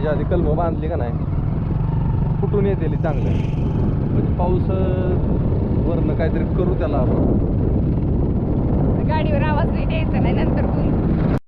पावसा आधी कलम बांधली का नाही कुठून येते चांगलं. म्हणजे पाऊस वरनं काहीतरी करू त्याला आपण. गाडीवर आवाज नाही द्यायचा नाही नंतर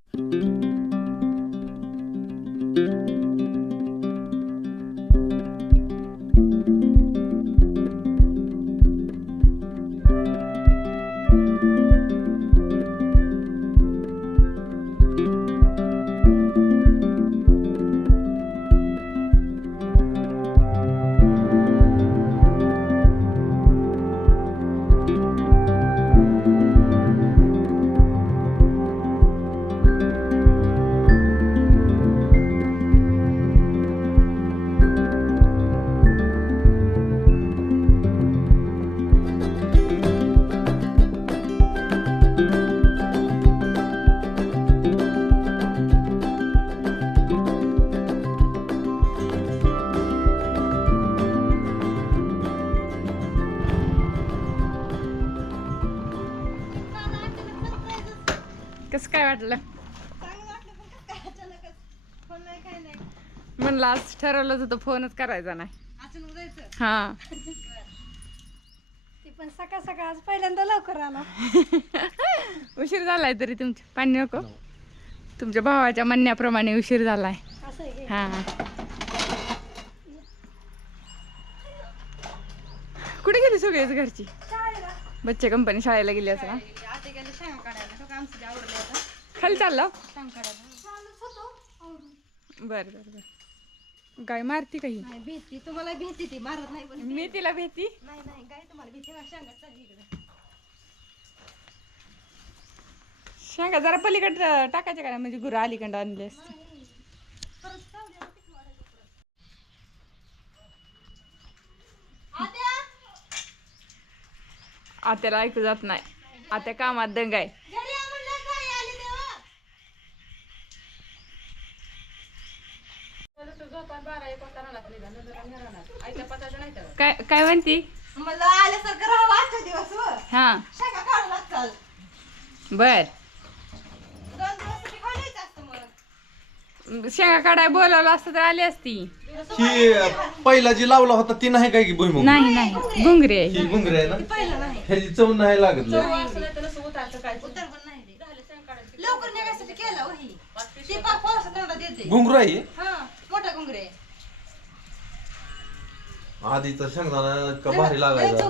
काय वाटलं. म्हणलं आज ठरवलंच होतं फोनच करायचा नाही. हा. ते पण सकाळ सकाळ आज पहिल्यांदा लवकर आला. उशीर झालाय तरी तुमच्या. पाणी नको. तुमच्या भावाच्या म्हणण्याप्रमाणे उशीर झालाय. असं आहे हा. कुठे गेली सगळेच घरची? बच्चे कंपनी शाळेला गेली असं खाली चाललं? बर बर बर. गाय मारती काही भीती. तुम्हाला भीती ती मारत नाही मी तिला भेटी नाही नाही काय तुम्हाला भीती सांगत चालली सांगा जरा पलीकड टाकायचे का? म्हणजे गुरं अलीकडं आणले असते. आत्याला ऐकू जात नाही. आत्या कामात दंग आहे. काय काय म्हणती? मला आल्यासारखं राहावं आजच्या दिवस वर हा. शेंगा काढू लागतात. बर. दोन दिवस तरी खायलाच असतं मग. शेंगा काढाय बोलावलं असतं तर आली असती. ही पहिला जी लावला होता ती नाही काय की भुईमुग? नाही नाही. घुंगरी. आहे ही गुंगरी आहे ना? पहिलं नाही. ह्याची चव नाही लागत लय. उतर पण नाही. ते. लवकर निघायसाठी केला वही ते पाक पावसात एवढा देते घुंगरू आहे हा. आधीचा शेंगदाणा का भारी लागायचा.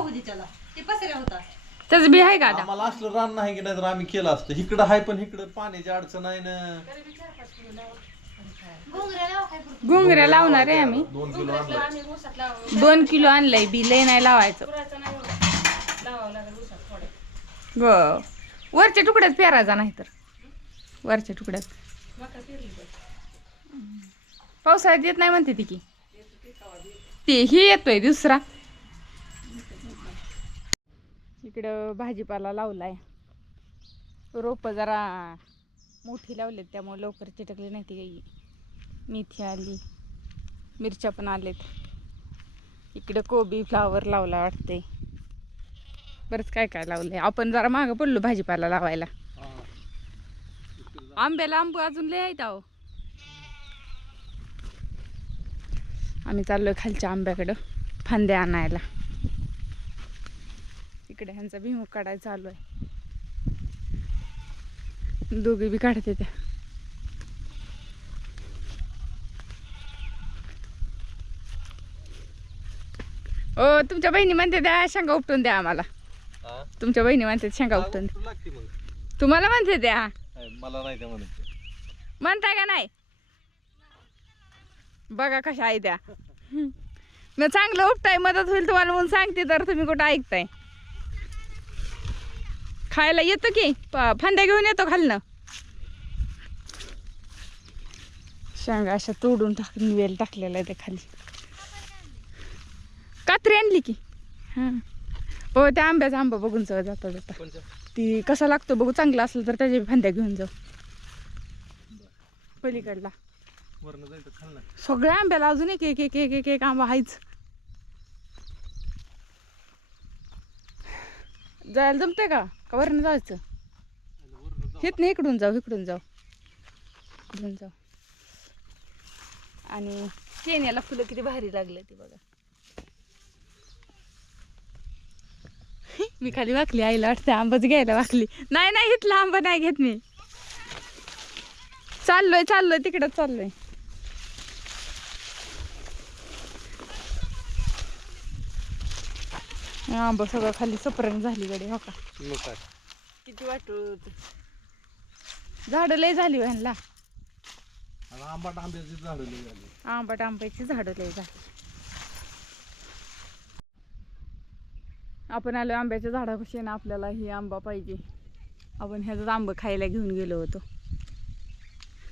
त्याच बी आहे का आता? आम्हाला असलं रान नाही की नाही तर आम्ही केलं असतं. इकडं आहे पण इकडं पाण्याची अडचण आहे ना. घुंगऱ्या लावणार आहे आम्ही. दोन किलो आणलं दोन किलो आणलंय बी लय नाही लावायचं. ग वरच्या तुकड्यात पेरायचा नाही तर. वरच्या तुकड्यात. पावसाळ्यात येत नाही म्हणते ती की. ते हे येतोय दुसरा. इकडं भाजीपाला लावलाय. रोप जरा मोठी लावलेत त्यामुळे लवकर चिटकली नाही ती काही मेथी आली मिरच्या पण आलेत. इकडं कोबी फ्लावर लावला वाटते बरंच काय काय लावलंय. आपण जरा मागं पडलो भाजीपाला लावायला. आंब्याला आंबू अजून लय आहेत आम्ही चाललोय खालच्या आंब्याकडं फांद्या आणायला. इकडे ह्यांचा भिमुख काढायला चालू आहे दोघे बी काढते त्या. ओ तुमच्या बहिणी म्हणते द्या शेंगा उपटून द्या आम्हाला? तुमच्या बहिणी म्हणते शेंगा उपटून. द्या. तुम्हाला म्हणते द्या. मला नाही म्हणताय का नाही? बघा कशा आहे त्या. मग चांगलं उपटाय मदत होईल तुम्हाला म्हणून सांगते तर तुम्ही कुठं ऐकताय. खायला येतं की? फांद्या घेऊन येतो खालनं. शेंगा अशा तोडून टाकून वेल टाकलेला आहे ते खाली. कात्री आणली की? हां. हो त्या आंब्याचा आंबा बघून जाऊ जाता जाता. ती कसा लागतो बघू चांगला असलं तर त्याच्या फांद्या घेऊन जाऊ. पलीकडला. वरनं जायचं सगळ्या आंब्याला अजून एक एक एक एक एक एक आंबा आहेच जायला जमतंय का? का वरनं जायचं? हेत नाही इकडून जाऊ इकडून जाऊ. इकडून जाऊ. आणि केण्याला फुलं किती भारी लागले ती बघा. मी खाली वाकली आईला वाटतं आंबाच घ्यायला वाकली. नाही नाही इथला आंबा नाही घेत मी. चाललोय चाललोय तिकडंच चाललोय. आंबा सगळं खाली सपरण झाली गडे हो का? मग काय? किती वाटत झाडं लय झाली हो ह्यांना आणि आंबाट आंब्याची झाडं लई झाली. आंबट आंब्याची झाडं लय झाली. आपण आलो आंब्याच्या झाडापाशी ना आपल्याला ही आंबा पाहिजे. आपण ह्याचाच आंबा खायला घेऊन गेलो होतो.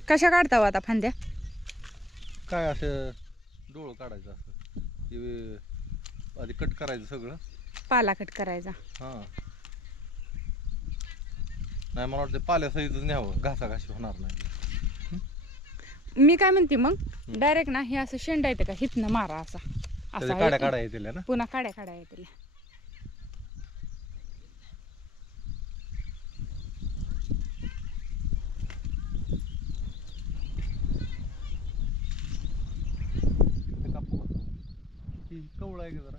कशा काढता हो आता फांद्या? काय असं डोळं काढायचं असं? ते आधी कट करायचं सगळं. पाला कट करायचा. हां. नाही मला वाटतं पाल्यासहितच न्यावं. घासाघाशी होणार नाही. मी काय म्हणते मग? डायरेक्ट ना हे असं शेंडा येतं का? हिथनं मारा असा. त्याच्या काड्या काढा येतील ना? पुन्हा काड्या काड्या येतील. ते कापू का? ती कवळं आहे का जरा?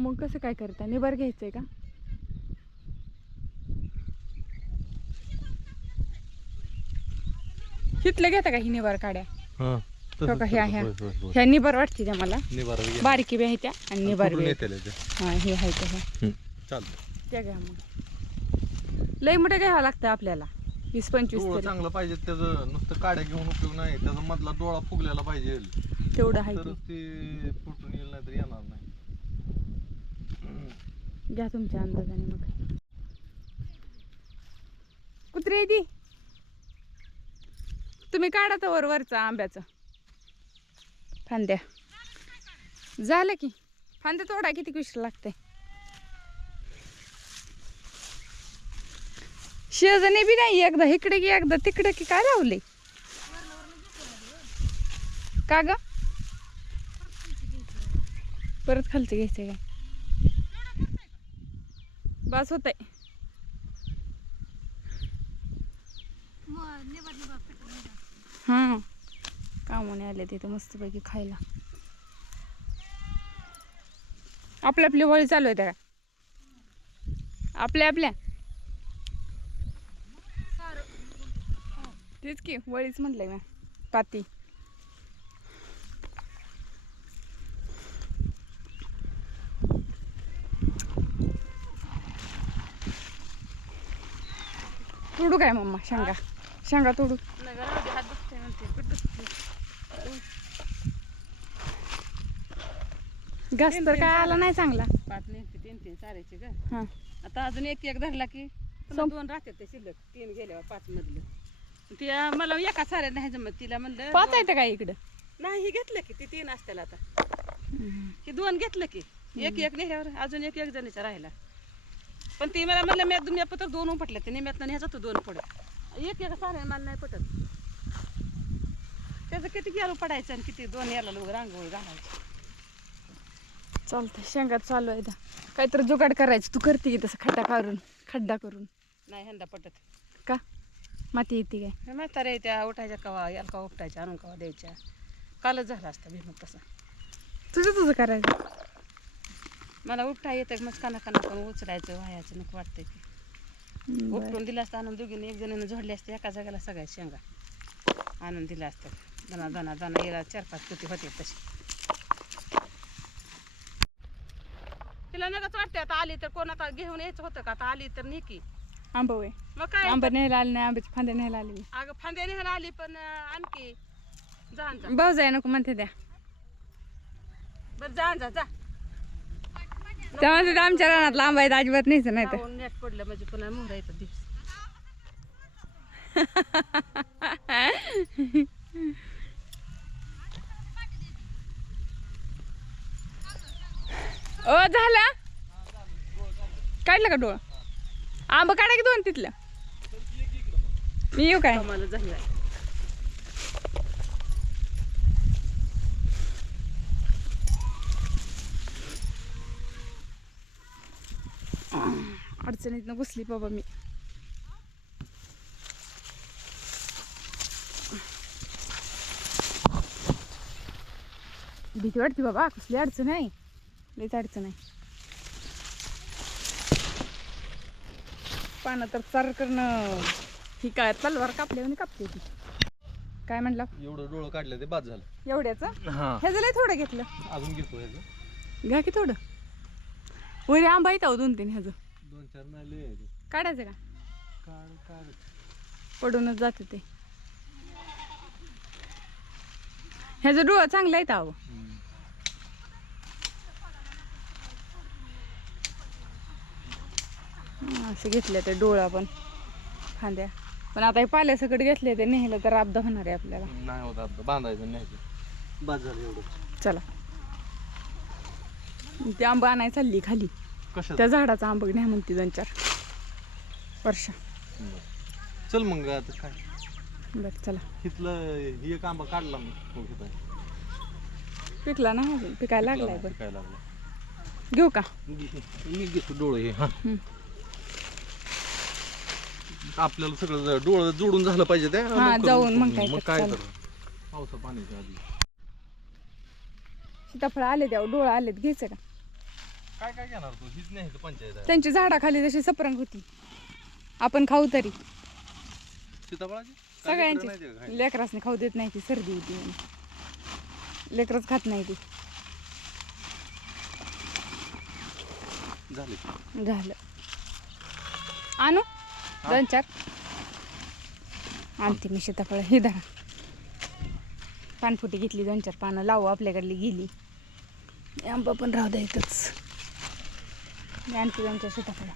मग कसं काय करता? निबार घ्यायचंय का? हिथलं घेता का ही निबार काड्या? हां हो का ह्या ह्या. ह्या निबार वाटते त्या मला. निबार बारकी बी आहे त्या आणि निबार बी. आहे. हा हे आहे त्या ह्या चालतं त्या घ्या मग. लई मोठं घ्यावं लागतं आपल्याला. वीस पंचवीस डोळं तरी. चांगलं पाहिजे त्याचं नुसतं काड्या घेऊन उपयोग नाही. त्याचा मधला डोळा फुगलेला पाहिजे. तेवढं आहे तरच ते फुटून येईल नाही तर येणार नाही. घ्या तुमच्या अंदाजाने मग. कुत्री आहे तुम्ही काढा तर वर वरचा आंब्याचं. फांद्या. झालं की. फांद्या तोडा किती कुश लागते शेजने बी नाही एकदा इकडे की एकदा तिकडे की काय लावले का ग? परत खालचं घ्यायचं काय? बस होत आहे हां कामाने आले तिथे मस्तपैकी खायला. आपल्या आपली वळी चालू आहे का आपल्या आपल्या. तेच की वळीच म्हटलंय मी. पाती तोडू काय मम्मा? शेंगा. शेंगा तोडू. घास तर काय आला नाही चांगला. पाच नाही तीन तीन सारायचे ग. हा. आता अजून एक एक धरला की दोन राहतात ते शिल्लक. तीन गेल्यावर पाच मधलं. ती मला एका साऱ्या नाही जमत. तिला म्हणलं पाच आहे काय इकडं? नाही हे घेतलं की ती तीन असतील आता. हे दोन घेतलं की एक एक नेल्यावर अजून एक एक जणीचा राहिला. पण ती मला म्हणलं मी मी पत्र दोन उपटले ते निम्यात न्यायचा तो दोन पडत. एक एक साऱ्या मला नाही पटत. त्याचं किती गेलो पडायचं आणि किती दोन याला लोक रांगोळी घालायची. चालतंय शेंगा चालू आहे काहीतरी जुगाड करायचं. तू करते की तसं खड्डा करून खड्डा करून. नाही ह्यांदा पटत. का? माती येते काय? हे म्हातारे त्या उठायच्या कवा याला कवा उपटायच्या आणून कवा द्यायच्या. कालच झाला असता भीमक तसा. तुझं तुझं करायचं. मला उपटा येतं मग काना काना पण उचलायचं व्हायचं नको वाटतंय की. उपटून दिलं असतं आणून दोघीने एक जणीनं झोडली असते एका जागेला सगळ्या शेंगा आणून दिल्या असत्या. दना दना दना याला चार पाच किती होते तशी. तिला नगच वाटते आता आली तर कोण आता घेऊन यायचं होतं का? आता आली तर निकी. आंबा वय मग काय? आंबा न्यायला आले नाही आंब्याची फांद्या न्यायला आली अगं फांद्या न्यायला आली पण आणखी. जा भाऊ जाय नको म्हणते त्या बरं जाण जा जा. तेव्हा म्हणतात आमच्या रानात लांब आहेत अजिबात नाहीच नाही तर पडलं म्हणजे पुन्हा मोहरा दिवस. ओ झालं? काढलं का डोळा? आंबा काढा की दोन तिथलं? मी येऊ काय? मला झालं. अडचणीतनं घुसली बाबा मी. भीती वाटते बाबा कसली अडचण आहे? लईच अडचण आहे. पानं तर चार करणं. ही काय तलवार कापली आणि कापते ती काय म्हणलं? एवढं डोळं काढलं ते बाद झालं. एवढ्याचं? हा. ह्याचं लय थोडं घेतलं. अजून घेतो ह्याचं. घ्या की थोडं. वरी आंबा येतं दोन तीन ह्याचं. दोन चार नाले आहे ते. काढायचं का? काढ काढ. पडूनच जाते ते. ह्याचं डोळं चांगलं आहे अहो. हम्म. असं घेतलं ते डोळा पण फांद्या. पण आता हे पाल्यासकट घेतले ते नेहलं तर अपदा होणार आहे आपल्याला. नाही होत आता बांधायचं नाही एवढं चला. ते आंबा आणायला चालली खाली. कशात त्या झाडाचा आंबा न्या म्हणते दोन चार. वर्ष. चल मग आता काय? बरं चला. इथलं ही एक आंबा काढला मी हो. पिकला ना अजून? पिकायला लागलाय काय लागलं घेऊ का? मी घेतो डोळे हे. हा. हम्म. आपल्याला सगळं डोळं जोडून झालं पाहिजे हा, लवकर जाऊन मग. काय मग तर काय चालेल. तर. पावसा पाण्याच्या आधी. सीताफळ आले त्या डोळा आलेत घ्यायचं का? काय काय घेणार तू? हीच नाही पंचायत आहे. त्यांची झाडाखाली जशी सपरंग होती. आपण खाऊ तरी. सीताफळाची? काय लेकरं नाही ते सगळ्यांची खायला? लेकरासने खाऊ देत नाही ती सर्दी होती म्हणून. लेकरच खात नाही ती. झाले. झालं. आणू? दोन चार. आणते मी सीताफळ. हे धरा. पानफुटी घेतली दोन चार पानं. लावू आपल्याकडली गेली. आंबा पण राहू द्या इथंच. मी आमच्या शेताकडे